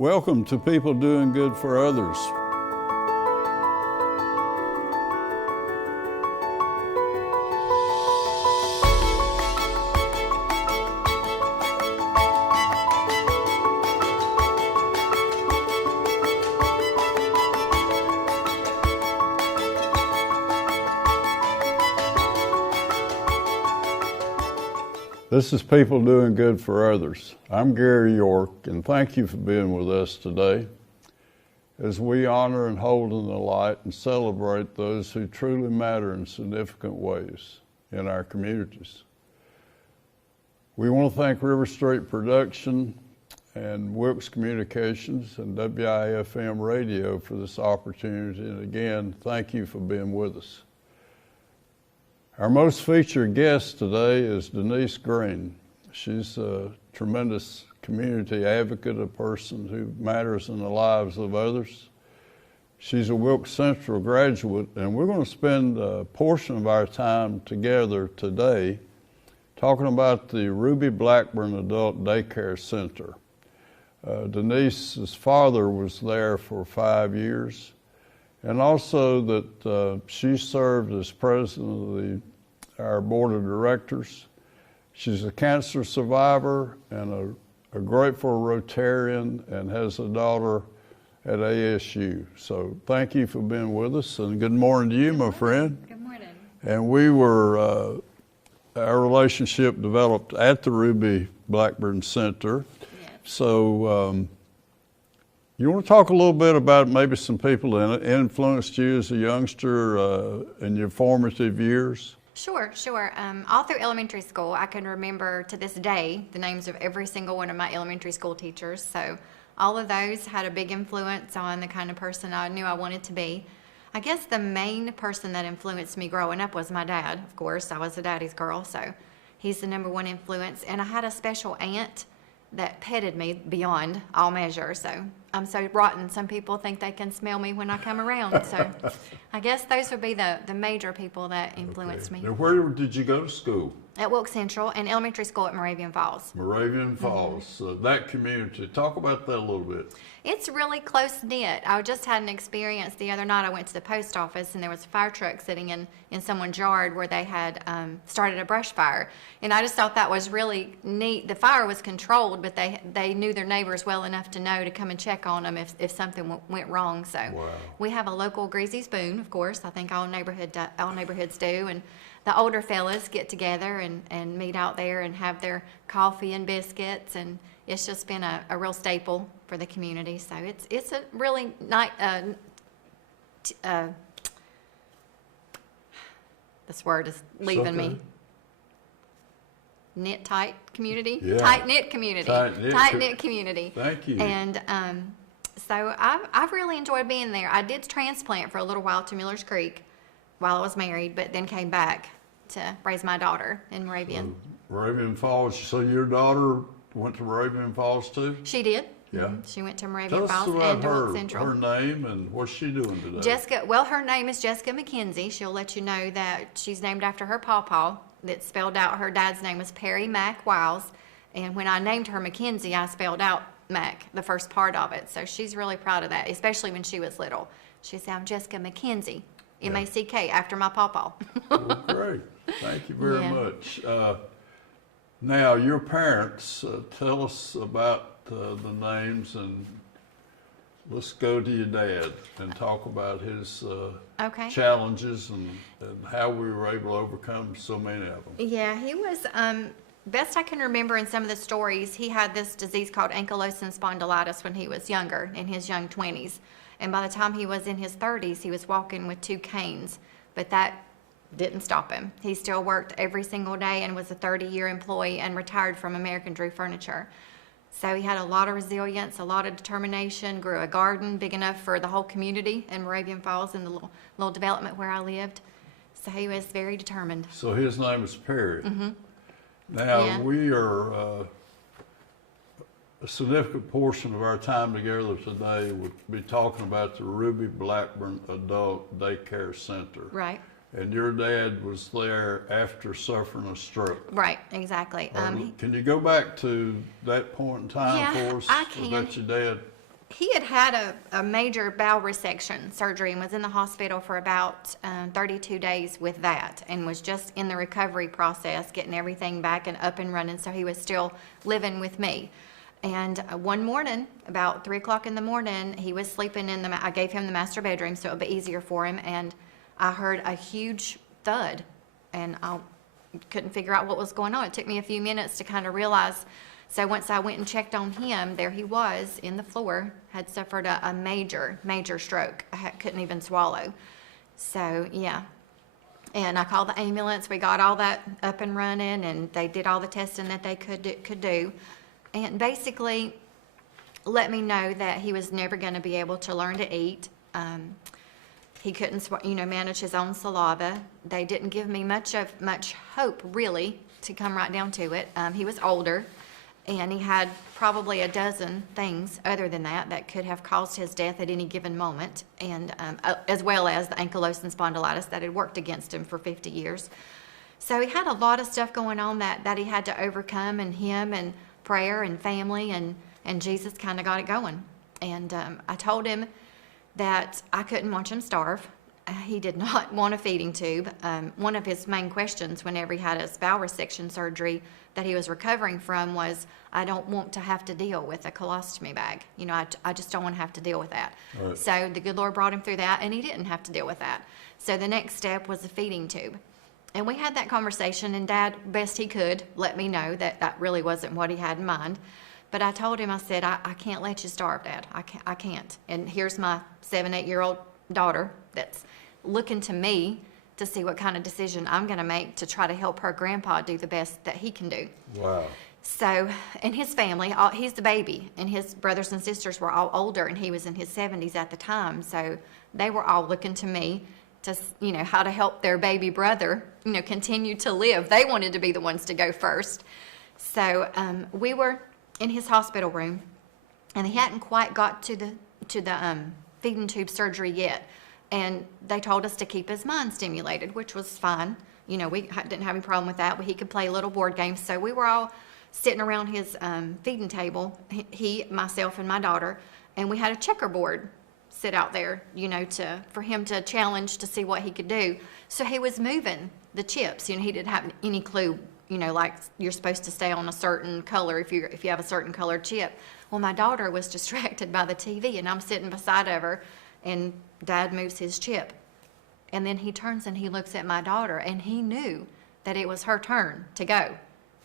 Welcome to People Doing Good for Others. This is People Doing Good for Others. I'm Gary York, and thank you for being with us today as we honor and hold in the light and celebrate those who truly matter in significant ways in our communities. We want to thank Riverstreet Production and Wilkes Communications and WIFM Radio for this opportunity, and again, thank you for being with us. Our most featured guest today is Denise Greene. She's a tremendous community advocate, a person who matters in the lives of others. She's a Wilkes Central graduate, and we're going to spend a portion of our time together today talking about the Ruby Blackburn Adult Daycare Center. Denise's father was there for 5 years, and also that she served as president of our board of directors. She's a cancer survivor and a grateful Rotarian and has a daughter at ASU. So thank you for being with us, and good morning to you, my friend. Good morning. And our relationship developed at the Ruby Blackburn Center. Yes. So you want to talk a little bit about maybe some people that influenced you as a youngster in your formative years? Sure. All through elementary school, I can remember to this day the names of every single one of my elementary school teachers. So all of those had a big influence on the kind of person I knew I wanted to be. I guess the main person that influenced me growing up was my dad. Of course, I was a daddy's girl, so he's the number one influence. And I had a special aunt that petted me beyond all measure. So I'm so rotten, some people think they can smell me when I come around. So I guess those would be the major people that influenced me. Now, where did you go to school? At Wilkes Central and elementary school at Moravian Falls. Moravian Falls. That community. Talk about that a little bit. It's really close-knit. I just had an experience the other night. I went to the post office, and there was a fire truck sitting in someone's yard where they had started a brush fire. And I just thought that was really neat. The fire was controlled, but they knew their neighbors well enough to know to come and check on them if something went wrong. So wow. We have a local greasy spoon, of course. I think all neighborhoods do. And the older fellas get together and meet out there and have their coffee and biscuits, and it's just been a real staple for the community. So it's a really nice, this word is leaving me. Tight community? Yeah. Tight-knit community. Tight-knit community. Thank you. And so I've really enjoyed being there. I did transplant for a little while to Miller's Creek while I was married, but then came back to raise my daughter in Moravian. So, Moravian Falls. So your daughter went to Moravian Falls too? She did. Yeah. Mm-hmm. She went to Moravian Falls and to Wilkes her Central. her name and what's she doing today? Jessica. Well, her name is Jessica McKenzie. She'll let you know that she's named after her pawpaw. That spelled out her dad's name was Perry Mac Wiles, and when I named her Mackenzie, I spelled out Mac, the first part of it. So she's really proud of that, especially when she was little. She said, "I'm Jessica McKenzie, M-A-C-K, after my pawpaw." Well, great. Thank you very Yeah. much. Now, your parents, tell us about the names, and let's go to your dad and talk about his challenges and how we were able to overcome so many of them. Yeah, he was, best I can remember in some of the stories, he had this disease called ankylosing spondylitis when he was younger, in his young 20s. And by the time he was in his 30s, he was walking with 2 canes. But that didn't stop him. He still worked every single day and was a 30-year employee and retired from American Drew Furniture. So he had a lot of resilience, a lot of determination, grew a garden big enough for the whole community in Moravian Falls in the little development where I lived. So he was very determined. So his name is Perry. Mm-hmm. Now, we are, a significant portion of our time together today would be talking about the Ruby Blackburn Adult Daycare Center. Right. And your dad was there after suffering a stroke. Right, exactly. Can you go back to that point in time for us? I can. About your dad? he had had a major bowel resection surgery and was in the hospital for about 32 days with that, and was just in the recovery process, getting everything back and up and running, so he was still living with me. And one morning, about 3 o'clock in the morning, he was sleeping in I gave him the master bedroom so it would be easier for him, and I heard a huge thud, and I couldn't figure out what was going on. It took me a few minutes to kind of realize. So once I went and checked on him, there he was in the floor, had suffered a major, major stroke. Couldn't even swallow. So, yeah. And I called the ambulance. We got all that up and running, and they did all the testing that they could do. And basically let me know that he was never going to be able to learn to eat. He couldn't, manage his own saliva. They didn't give me much hope, really, to come right down to it. He was older, and he had probably a dozen things other than that could have caused his death at any given moment, and as well as the ankylosing spondylitis that had worked against him for 50 years. So he had a lot of stuff going on that he had to overcome, and him and prayer and family and Jesus kind of got it going. And I told him that I couldn't watch him starve. He did not want a feeding tube. One of his main questions whenever he had his bowel resection surgery that he was recovering from was, I don't want to have to deal with a colostomy bag. I just don't want to have to deal with that. Right. So the good Lord brought him through that, and he didn't have to deal with that. So the next step was a feeding tube. And we had that conversation, and Dad, best he could, let me know that really wasn't what he had in mind. But I told him, I said, I can't let you starve, Dad. I can't. And here's my 7-8-year-old daughter that's looking to me to see what kind of decision I'm going to make to try to help her grandpa do the best that he can do. Wow. So, and his family, he's the baby, and his brothers and sisters were all older, and he was in his 70s at the time. So they were all looking to me to, how to help their baby brother, continue to live. They wanted to be the ones to go first. So we were in his hospital room, and he hadn't quite got to the feeding tube surgery yet. And they told us to keep his mind stimulated, which was fine. We didn't have any problem with that. He could play little board games. So we were all sitting around his feeding table, he, myself, and my daughter, and we had a checkerboard sit out there, for him to challenge to see what he could do. So he was moving the chips. He didn't have any clue, like you're supposed to stay on a certain color if you have a certain colored chip. Well, my daughter was distracted by the TV, and I'm sitting beside of her, and Dad moves his chip. And then he turns and he looks at my daughter, and he knew that it was her turn to go,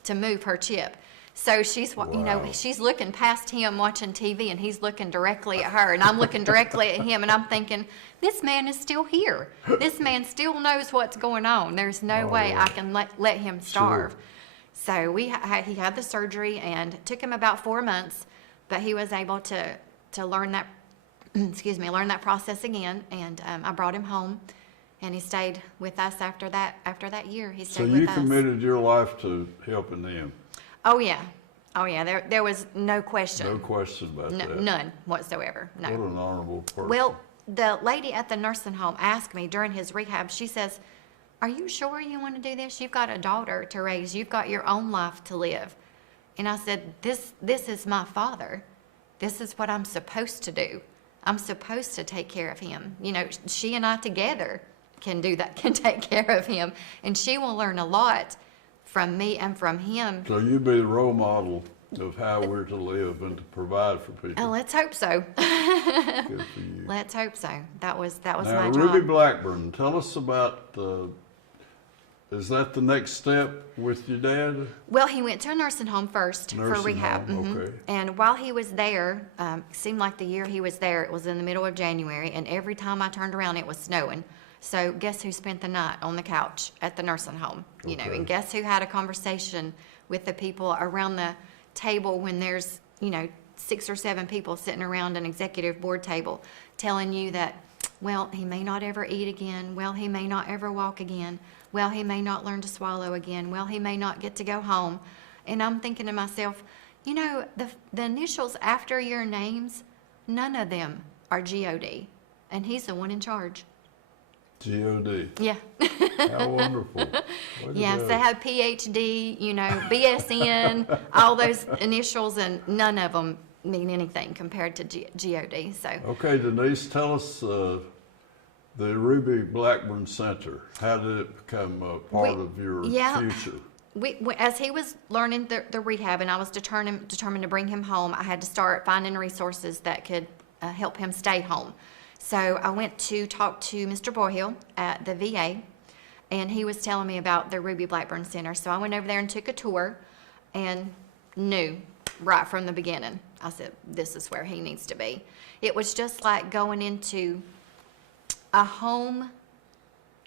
to move her chip. So she's, Wow. She's looking past him watching TV, and he's looking directly at her, and I'm looking directly at him, and I'm thinking, this man is still here. This man still knows what's going on. There's no way I can let him starve. Sure. So he had the surgery, and it took him about 4 months, but he was able to learn that, learn that process again, and I brought him home, and he stayed with us after that year. He stayed with us. So you committed your life to helping them? Oh yeah. There was no question. No question about that. None whatsoever. No. What an honorable person. Well, the lady at the nursing home asked me during his rehab, she says, are you sure you want to do this? You've got a daughter to raise. You've got your own life to live. And I said, this is my father. This is what I'm supposed to do. I'm supposed to take care of him. She and I together can do that, can take care of him. And she will learn a lot from me and from him. So you be the role model of how we're to live and to provide for people. Oh, let's hope so. Good for you. Let's hope so. That was Now, my Ruby job. Blackburn, tell us about is that the next step with your dad? Well, he went to a nursing home first for Nursing rehab. home, okay. And while he was there, it seemed like the year he was there, it was in the middle of January, and every time I turned around, it was snowing. So guess who spent the night on the couch at the nursing home? Okay. And guess who had a conversation with the people around the table when there's, 6 or 7 people sitting around an executive board table telling you that, well, he may not ever eat again. Well, he may not ever walk again. Well, he may not learn to swallow again. Well, he may not get to go home. And I'm thinking to myself, the initials after your names, none of them are G-O-D. And he's the one in charge. G-O-D. Yeah. How wonderful. Yes, they have PhD, BSN, all those initials, and none of them mean anything compared to GOD. So Okay, Denise, tell us the Ruby Blackburn Center. How did it become a part of your future? As he was learning the rehab, and I was determined to bring him home, I had to start finding resources that could help him stay home. So I went to talk to Mr. Boyhill at the VA, and he was telling me about the Ruby Blackburn Center. So I went over there and took a tour and knew right from the beginning. I said, this is where he needs to be. It was just like going into a home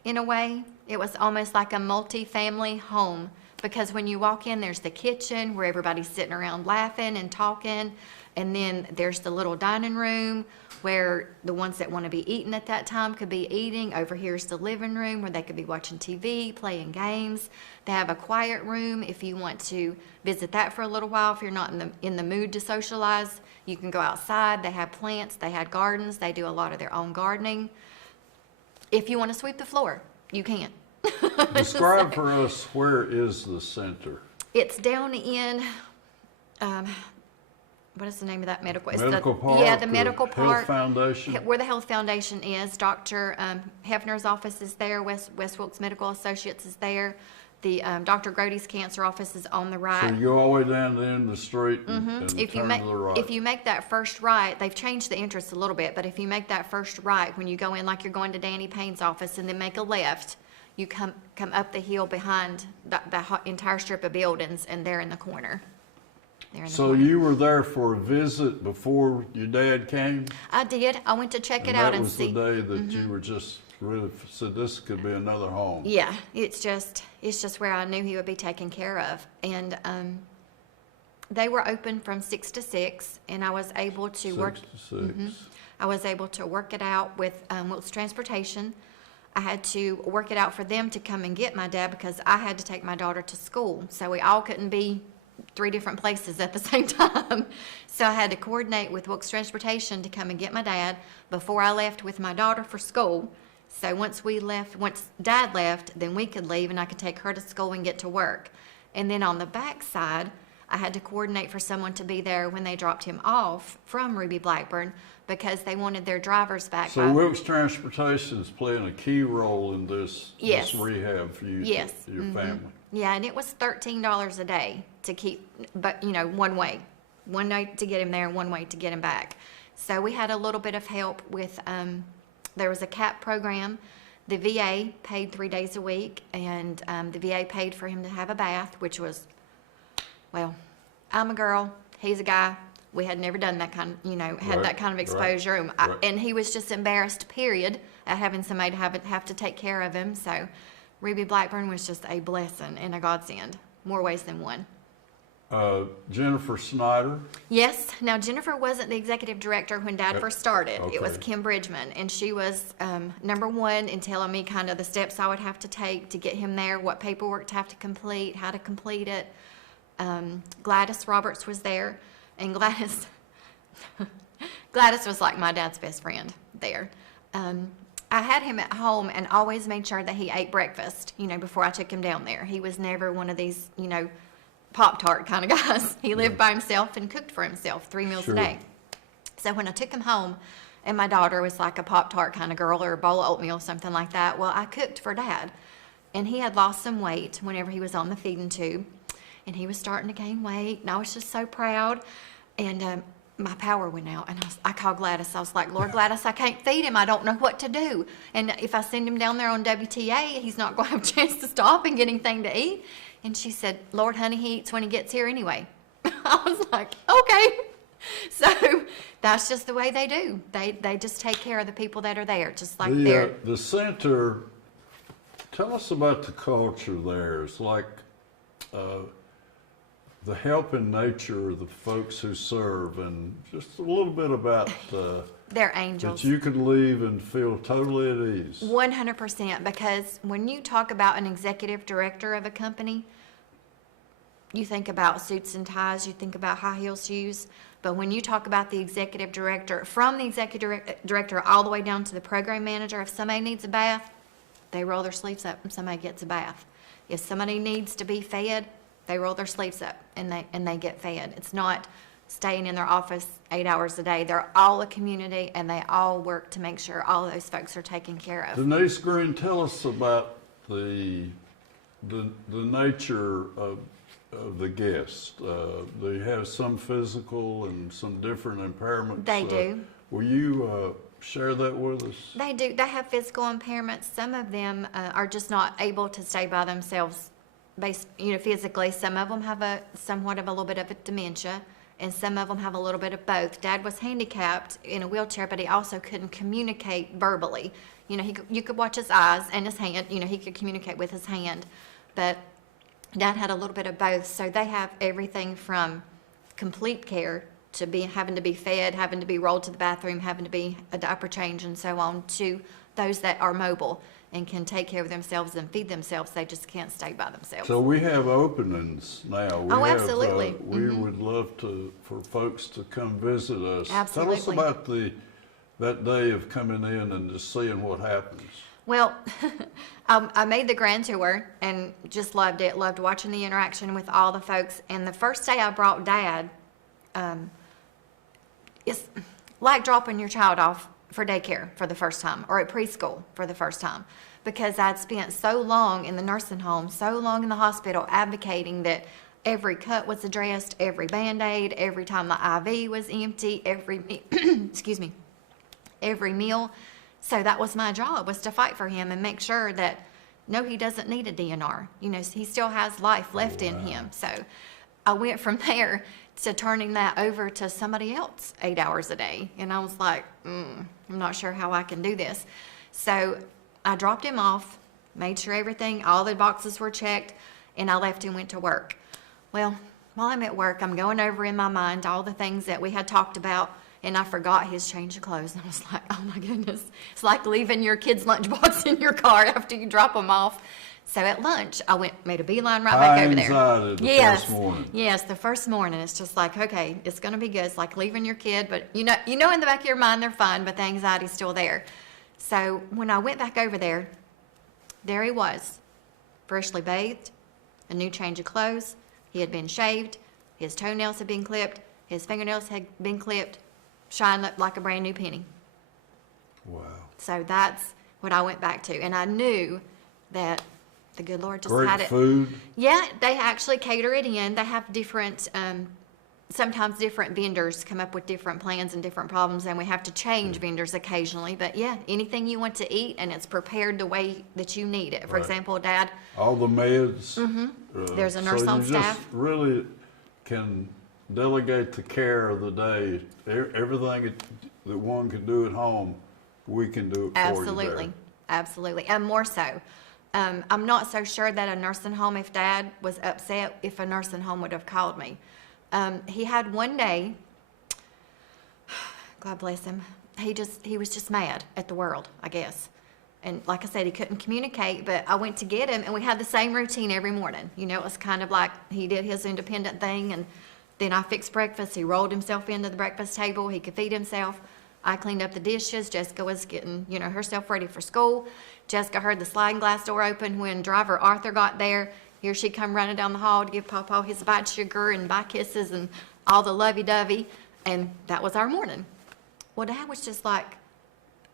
in a way. It was almost like a multi-family home, because when you walk in, there's the kitchen where everybody's sitting around laughing and talking, and then there's the little dining room where the ones that want to be eating at that time could be eating. Over here's the living room where they could be watching TV, playing games. They have a quiet room if you want to visit that for a little while. If you're not in the mood to socialize, you can go outside. They have plants, they had gardens, they do a lot of their own gardening. If you want to sweep the floor, you can. Describe for us, where is the center? It's down in, what is the name of that medical? Medical Park? Yeah, the Medical Health Park. Foundation? Where the Health Foundation is. Dr. Hefner's office is there. West Wilkes Medical Associates is there. The Dr. Grody's cancer office is on the right. So you go all the way down the end of the street and If you turn to the right. If you make that first right, they've changed the entrance a little bit, but if you make that first right, when you go in like you're going to Danny Payne's office, and then make a left, you come up the hill behind the entire strip of buildings, and they're in the corner. So you were there for a visit before your dad came? I did. I went to check it out and see. That was the day that you were just really said this could be another home. Yeah, it's just where I knew he would be taken care of. And they were open from 6 to 6, and I was able to work. 6 to 6. I was able to work it out with Wilkes Transportation. I had to work it out for them to come and get my dad, because I had to take my daughter to school. So we all couldn't be 3 different places at the same time. So I had to coordinate with Wilkes Transportation to come and get my dad before I left with my daughter for school. So once Dad left, then we could leave, and I could take her to school and get to work. And then on the back side, I had to coordinate for someone to be there when they dropped him off from Ruby Blackburn, because they wanted their drivers back. So Wilkes Transportation is playing a key role in this rehab for you, yes. your family. Yeah, and it was $13 a day to keep, but one way to get him there and one way to get him back. So we had a little bit of help with, there was a CAP program. The VA paid 3 days a week, and the VA paid for him to have a bath, which was, well, I'm a girl, he's a guy. We had never done that kind of, that kind of exposure. And he was just embarrassed, period, at having somebody to have to take care of him. So Ruby Blackburn was just a blessing and a godsend, more ways than one. Jennifer Snyder? Yes. Now, Jennifer wasn't the executive director when Dad first started. Okay. It was Kim Bridgman, and she was number one in telling me kind of the steps I would have to take to get him there, what paperwork to have to complete, how to complete it. Gladys Roberts was there, and Gladys was like my dad's best friend there. I had him at home and always made sure that he ate breakfast, before I took him down there. He was never one of these, Pop-Tart kind of guys. He lived by himself and cooked for himself 3 meals a day. So when I took him home, and my daughter was like a Pop-Tart kind of girl, or a bowl of oatmeal, something like that, well, I cooked for Dad. And he had lost some weight whenever he was on the feeding tube, and he was starting to gain weight, and I was just so proud. And my power went out, and I called Gladys. I was like, Lord, Gladys, I can't feed him. I don't know what to do. And if I send him down there on WTA, he's not going to have a chance to stop and get anything to eat. And she said, Lord, honey, he eats when he gets here anyway. I was like, okay. So that's just the way they do. They just take care of the people that are there, just like the center. Tell us about the culture there. It's like the helping nature of the folks who serve, and just a little bit about they're angels. that you could leave and feel totally at ease. 100%, because when you talk about an executive director of a company, you think about suits and ties, you think about high heel shoes, but when you talk about the executive director, from the executive director all the way down to the program manager, if somebody needs a bath, they roll their sleeves up and somebody gets a bath. If somebody needs to be fed, they roll their sleeves up and they get fed. It's not staying in their office 8 hours a day. They're all a community, and they all work to make sure all of those folks are taken care of. Denise Greene, tell us about the nature of the guests. They have some physical and some different impairments. They do. Will you share that with us? They do. They have physical impairments. Some of them are just not able to stay by themselves, physically. Some of them have somewhat of a little bit of a dementia, and some of them have a little bit of both. Dad was handicapped in a wheelchair, but he also couldn't communicate verbally. You could watch his eyes and his hand. He could communicate with his hand, but Dad had a little bit of both. So they have everything from complete care to having to be fed, having to be rolled to the bathroom, having to be a diaper change, and so on, to those that are mobile and can take care of themselves and feed themselves. They just can't stay by themselves. So we have openings now. Absolutely. We would love for folks to come visit us. Absolutely. Tell us about that day of coming in and just seeing what happens. Well, I made the grand tour and just loved it. Loved watching the interaction with all the folks. And the first day I brought Dad, it's like dropping your child off for daycare for the first time, or at preschool for the first time, because I'd spent so long in the nursing home, so long in the hospital, advocating that every cut was addressed, every Band-Aid, every time the IV was empty, excuse me, every meal. So that was my job, was to fight for him and make sure that, no, he doesn't need a DNR. He still has life left in him. So I went from there to turning that over to somebody else 8 hours a day. And I was like, I'm not sure how I can do this. So I dropped him off, made sure all the boxes were checked, and I left and went to work. Well, while I'm at work, I'm going over in my mind all the things that we had talked about, and I forgot his change of clothes. And I was like, oh my goodness. It's like leaving your kid's lunchbox in your car after you drop them off. So at lunch, I made a beeline right back over there. First morning. Yes, the first morning. It's just like, okay, it's going to be good. It's like leaving your kid, but you know in the back of your mind they're fine, but the anxiety's still there. So when I went back over there he was, freshly bathed, a new change of clothes. He had been shaved. His toenails had been clipped. His fingernails had been clipped. Shined up like a brand new penny. Wow. So that's what I went back to. And I knew that the good Lord just had it. Great food. Yeah, they actually cater it in. They have different, sometimes different vendors come up with different plans and different problems, and we have to change vendors occasionally. But yeah, anything you want to eat, and it's prepared the way that you need it. For example, Dad. All the meds. There's a nurse on staff. Just really can delegate the care of the day. Everything that one can do at home, we can do it for you there. Absolutely, and more so. I'm not so sure that a nursing home, if Dad was upset, if a nursing home would have called me. He had one day, God bless him, he was just mad at the world, I guess. And like I said, he couldn't communicate, but I went to get him, and we had the same routine every morning. It was kind of like he did his independent thing, and then I fixed breakfast. He rolled himself into the breakfast table. He could feed himself. I cleaned up the dishes. Jessica was getting, herself ready for school. Jessica heard the sliding glass door open when driver Arthur got there. Here she come running down the hall to give Pawpaw his bite sugar and bite kisses and all the lovey-dovey. And that was our morning. Well, Dad was just like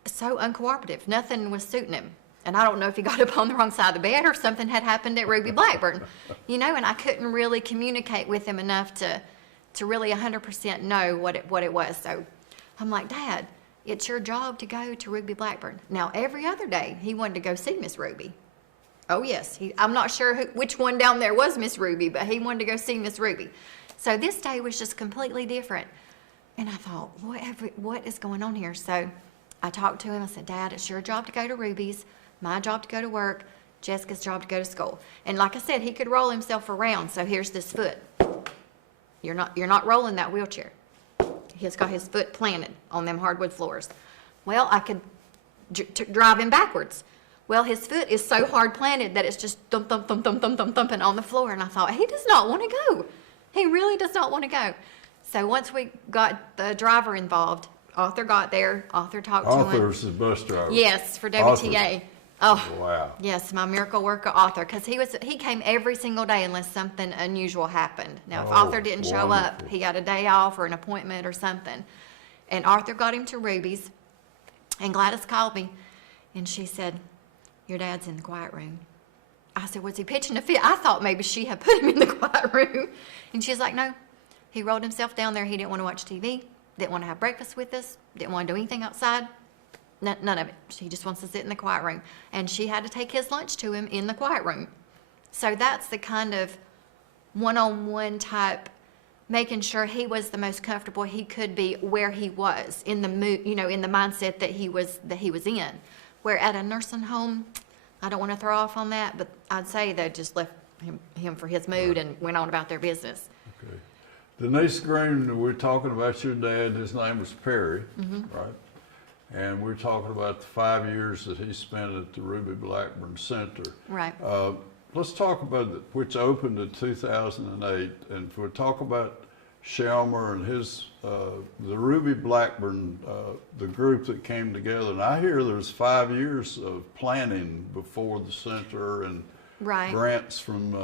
so uncooperative. Nothing was suiting him. And I don't know if he got up on the wrong side of the bed or something had happened at Ruby Blackburn, and I couldn't really communicate with him enough to really 100% know what it was. So I'm like, Dad, it's your job to go to Ruby Blackburn. Now, every other day, he wanted to go see Miss Ruby. Oh, yes. I'm not sure which one down there was Miss Ruby, but he wanted to go see Miss Ruby. So this day was just completely different. And I thought, what is going on here? So I talked to him. I said, Dad, it's your job to go to Ruby's, my job to go to work, Jessica's job to go to school. And like I said, he could roll himself around. So here's this foot. You're not rolling that wheelchair. He's got his foot planted on them hardwood floors. Well, I could drive him backwards. Well, his foot is so hard planted that it's just thump, thump, thump, thump, thump, thump, thumping on the floor. And I thought, he does not want to go. He really does not want to go. So once we got the driver involved, Arthur got there. Arthur talked to him. Arthur's the bus driver. Yes, for WTA. Oh, Wow. yes, my miracle worker Arthur, because he came every single day unless something unusual happened. Now, if Oh, Arthur didn't show up, wonderful. he got a day off or an appointment or something. And Arthur got him to Ruby's, and Gladys called me, and she said, "Your dad's in the quiet room." I said, "Was he pitching a fit?" I thought maybe she had put him in the quiet room. And she's like, "No, he rolled himself down there. He didn't want to watch TV, didn't want to have breakfast with us, didn't want to do anything outside. None of it. He just wants to sit in the quiet room." And she had to take his lunch to him in the quiet room. So that's the kind of one-on-one type, making sure he was the most comfortable he could be where he was in the mood, in the mindset that he was in. Where at a nursing home, I don't want to throw off on that, but I'd say they just left him for his mood and went on about their business. Okay. Denise Greene, we're talking about your dad. His name was Perry, right? And we're talking about the 5 years that he spent at the Ruby Blackburn Center. Right. Let's talk about which opened in 2008, and if we talk about Shelmer and his, the Ruby Blackburn, the group that came together. And I hear there's 5 years of planning before the center and Right. grants from,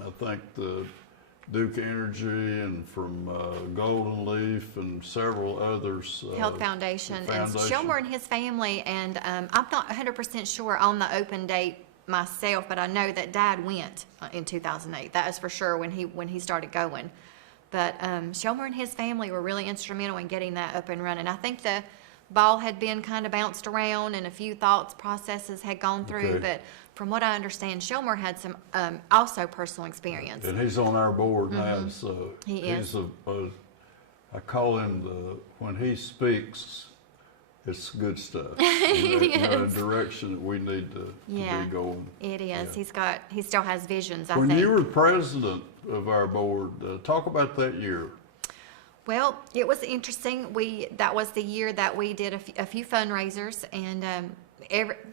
I think, the Duke Energy and from Golden Leaf and several others. Health Foundation. And Foundation. Shelmer and his family, and I'm not 100% sure on the open date myself, but I know that Dad went in 2008. That is for sure when he started going. But Shelmer and his family were really instrumental in getting that up and running. I think the ball had been kind of bounced around and a few processes had gone through, Okay. but from what I understand, Shelmer had some also personal experience. And he's on our board now, so He he's is. I call him when he speaks, it's good stuff. It The is. direction that we need to Yeah. be going. It is. Yeah. He still has visions, I When think. you were president of our board, talk about that year. Well, it was interesting. That was the year that we did a few fundraisers, and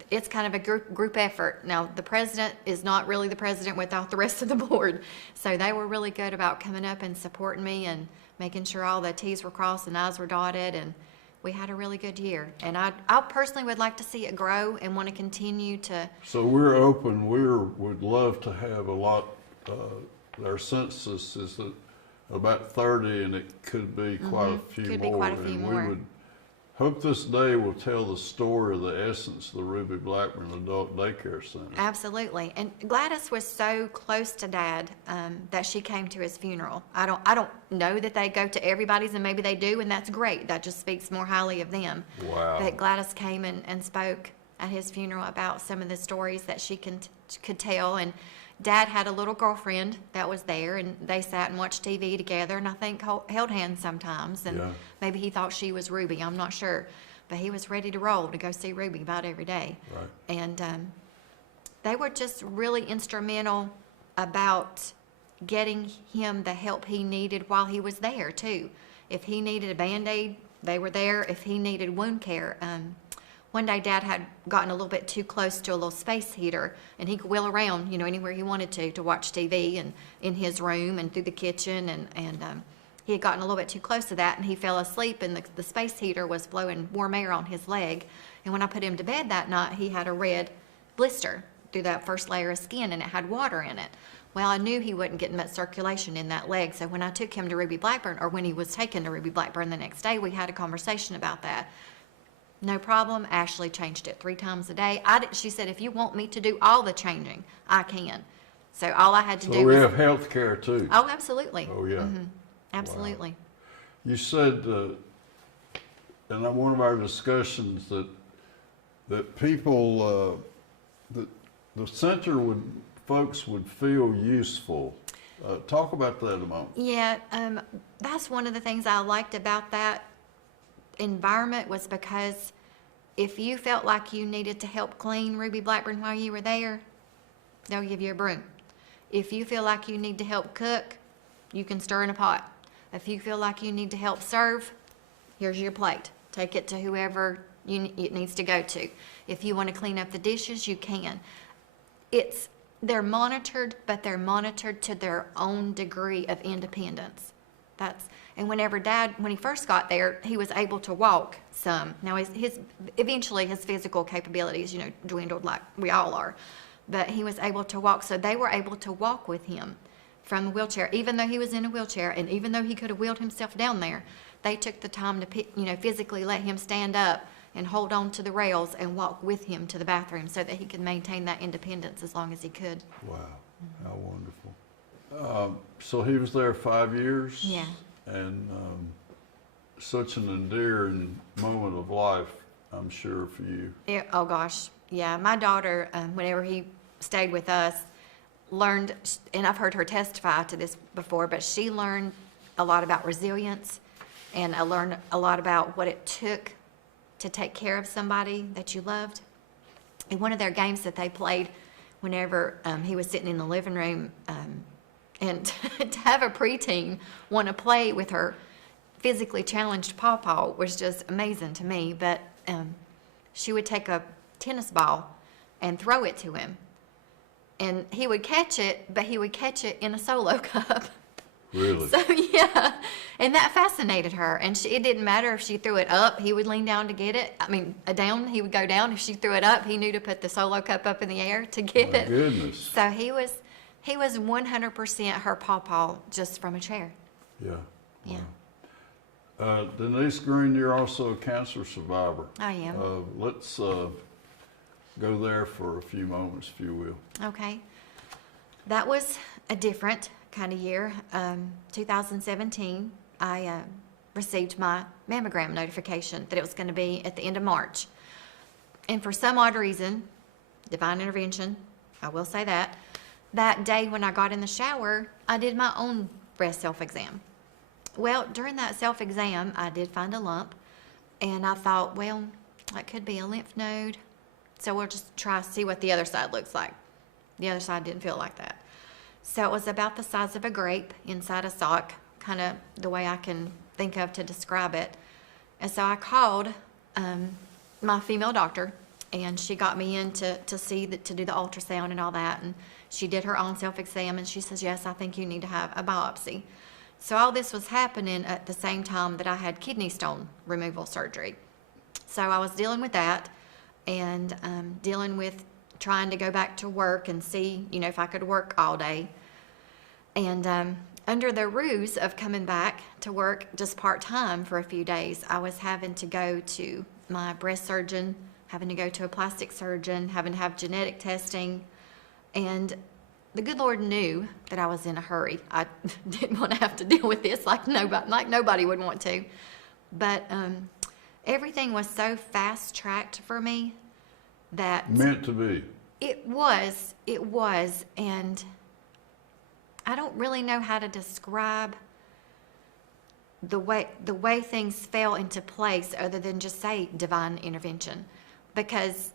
it's kind of a group effort. Now, the president is not really the president without the rest of the board, so they were really good about coming up and supporting me and making sure all the T's were crossed and I's were dotted, and we had a really good year. And I personally would like to see it grow and want to continue to. So we're open. Would love to have a lot. Our census is about 30, and it could be quite a few Could more. be quite a few and more. we would hope this day will tell the story of the essence of the Ruby Blackburn Adult Daycare Center. Absolutely. And Gladys was so close to Dad that she came to his funeral. I don't know that they go to everybody's, and maybe they do, and that's great. That just speaks more highly of them. Wow. But Gladys came and spoke at his funeral about some of the stories that she could tell. And Dad had a little girlfriend that was there, and they sat and watched TV together, and I think held hands sometimes. And Yeah. maybe he thought she was Ruby. I'm not sure. But he was ready to roll to go see Ruby about every day. Right. And they were just really instrumental about getting him the help he needed while he was there, too. If he needed a Band-Aid, they were there. If he needed wound care, one day Dad had gotten a little bit too close to a little space heater, and he could wheel around, anywhere he wanted to watch TV and in his room and through the kitchen, and he had gotten a little bit too close to that, and he fell asleep, and the space heater was blowing warm air on his leg. And when I put him to bed that night, he had a red blister through that first layer of skin, and it had water in it. Well, I knew he wasn't getting much circulation in that leg, so when I took him to Ruby Blackburn, or when he was taken to Ruby Blackburn the next day, we had a conversation about that. No problem. Ashley changed it 3 times a day. She said, if you want me to do all the changing, I can. So all I had to So do we was. have health care too. Oh, absolutely. Oh, yeah. Absolutely. You said, in one of our discussions, that people, that the center folks would feel useful. Talk about that a moment. Yeah, that's one of the things I liked about that environment, was because if you felt like you needed to help clean Ruby Blackburn while you were there, they'll give you a broom. If you feel like you need to help cook, you can stir in a pot. If you feel like you need to help serve, here's your plate. Take it to whoever it needs to go to. If you want to clean up the dishes, you can. They're monitored, but they're monitored to their own degree of independence. And whenever Dad, when he first got there, he was able to walk some. Now, eventually his physical capabilities, dwindled like we all are. But he was able to walk, so they were able to walk with him from the wheelchair. Even though he was in a wheelchair, and even though he could have wheeled himself down there, they took the time to, physically let him stand up and hold on to the rails and walk with him to the bathroom so that he could maintain that independence as long as he could. Wow, how wonderful. So he was there 5 years? Yeah. And such an endearing moment of life, I'm sure, for you. Yeah, oh gosh, yeah. My daughter, whenever he stayed with us, learned, and I've heard her testify to this before, but she learned a lot about resilience, and I learned a lot about what it took to take care of somebody that you loved. And one of their games that they played whenever he was sitting in the living room, and to have a preteen want to play with her physically challenged pawpaw was just amazing to me. But she would take a tennis ball and throw it to him. And he would catch it, but he would catch it in a solo cup. Really? So, yeah. And that fascinated her. And it didn't matter if she threw it up, he would lean down to get it. I mean, down, he would go down. If she threw it up, he knew to put the solo cup up in the air to get it. My goodness. So he was 100% her pawpaw just from a chair. Yeah. Yeah. Wow. Denise Greene, you're also a cancer survivor. I am. Let's go there for a few moments, if you will. Okay. That was a different kind of year. 2017, I received my mammogram notification that it was going to be at the end of March. And for some odd reason, divine intervention, I will say that day when I got in the shower, I did my own breast self-exam. Well, during that self-exam, I did find a lump, and I thought, well, that could be a lymph node, so we'll just try to see what the other side looks like. The other side didn't feel like that. So it was about the size of a grape inside a sock, kind of the way I can think of to describe it. And so I called my female doctor, and she got me in to do the ultrasound and all that. And she did her own self-exam, and she says, yes, I think you need to have a biopsy. So all this was happening at the same time that I had kidney stone removal surgery. So I was dealing with that, and dealing with trying to go back to work and see, if I could work all day. And under the ruse of coming back to work just part-time for a few days, I was having to go to my breast surgeon, having to go to a plastic surgeon, having to have genetic testing. And the good Lord knew that I was in a hurry. I didn't want to have to deal with this like nobody would want to. But everything was so fast-tracked for me that... Meant to be. It was, and I don't really know how to describe the way things fell into place other than just say divine intervention. Because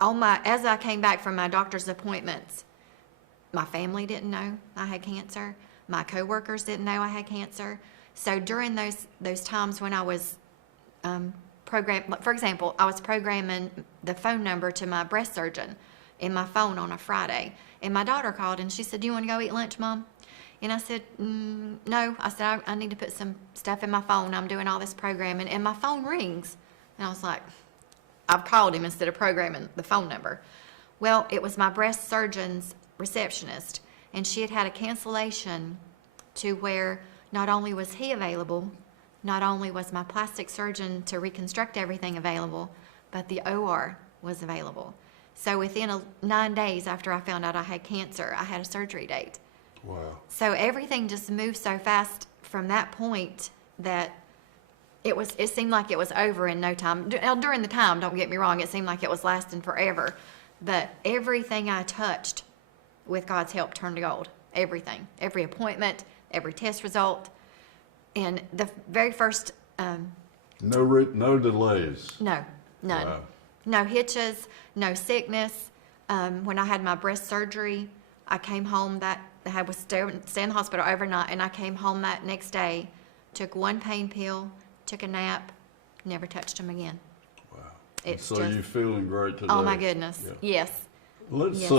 as I came back from my doctor's appointments, my family didn't know I had cancer. My coworkers didn't know I had cancer. So during those times when I was for example, I was programming the phone number to my breast surgeon in my phone on a Friday. And my daughter called and she said, do you want to go eat lunch, Mom? And I said, no. I said, I need to put some stuff in my phone. I'm doing all this programming. And my phone rings. And I was like, I've called him instead of programming the phone number. Well, it was my breast surgeon's receptionist. And she had a cancellation to where not only was he available, not only was my plastic surgeon to reconstruct everything available, but the OR was available. So within 9 days after I found out I had cancer, I had a surgery date. Wow. So everything just moved so fast from that point that it seemed like it was over in no time. During the time, don't get me wrong, it seemed like it was lasting forever. But everything I touched with God's help turned to gold. Everything. Every appointment, every test result. And the very first... No delays. No, none. Wow. No hitches, no sickness. When I had my breast surgery, I came home I was stay in the hospital overnight, and I came home that next day, took one pain pill, took a nap, never touched them again. Wow. So you're feeling great today. Oh my goodness, Yeah. yes. Let's Yes.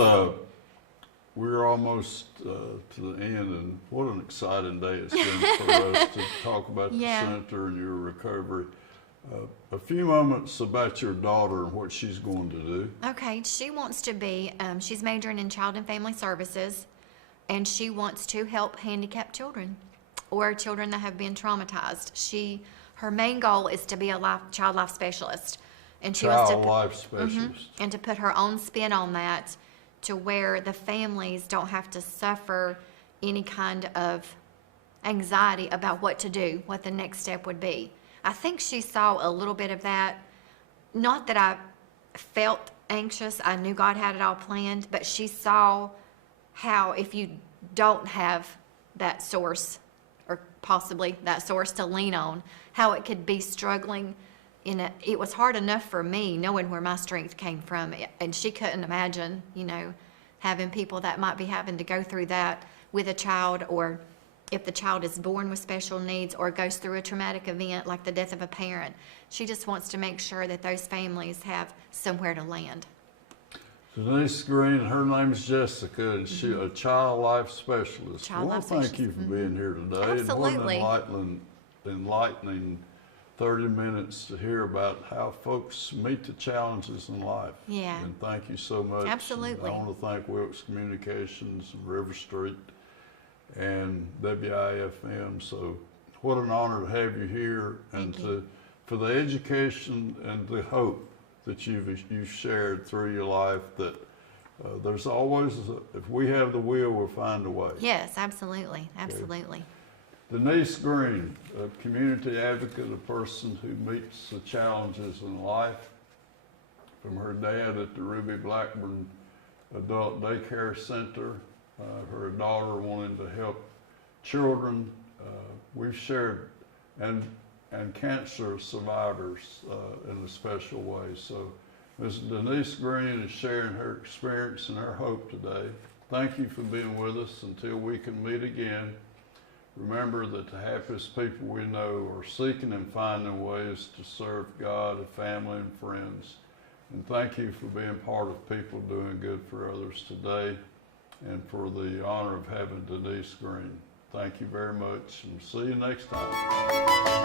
we're almost to the end, and what an exciting day it's been for us to talk about the center and your recovery. A few moments about your daughter and what she's going to do. Okay, she wants to be, she's majoring in Child and Family Services, and she wants to help handicapped children or children that have been traumatized. Her main goal is to be a child life specialist. And she wants to life specialist. And to put her own spin on that, to where the families don't have to suffer any kind of anxiety about what to do, what the next step would be. I think she saw a little bit of that. Not that I felt anxious, I knew God had it all planned, but she saw how if you don't have that source, or possibly that source to lean on, how it could be struggling. It was hard enough for me knowing where my strength came from, and she couldn't imagine, having people that might be having to go through that with a child, or if the child is born with special needs or goes through a traumatic event like the death of a parent. She just wants to make sure that those families have somewhere to land. Denise Greene, her name's Jessica, and she's a child life specialist. Thank you for being here today. Absolutely. And what an enlightening 30 minutes to hear about how folks meet the challenges in life. Yeah. And thank you so much. Absolutely. And I want to thank Wilkes Communications and Riverstreet and WIFM. So what an honor to have you here, and for the education and the hope that you've shared through your life, that there's always, if we have the will, we'll find a way. Yes, absolutely. Absolutely. Okay. Denise Greene, a community advocate, a person who meets the challenges in life, from her dad at the Ruby Blackburn Adult Daycare Center, her daughter wanting to help children. We've shared, and cancer survivors in a special way. So Ms. Denise Greene is sharing her experience and her hope today. Thank you for being with us. Until we can meet again, remember that the happiest people we know are seeking and finding ways to serve God, family, and friends. And thank you for being part of people doing good for others today, and for the honor of having Denise Greene. Thank you very much, and see you next time.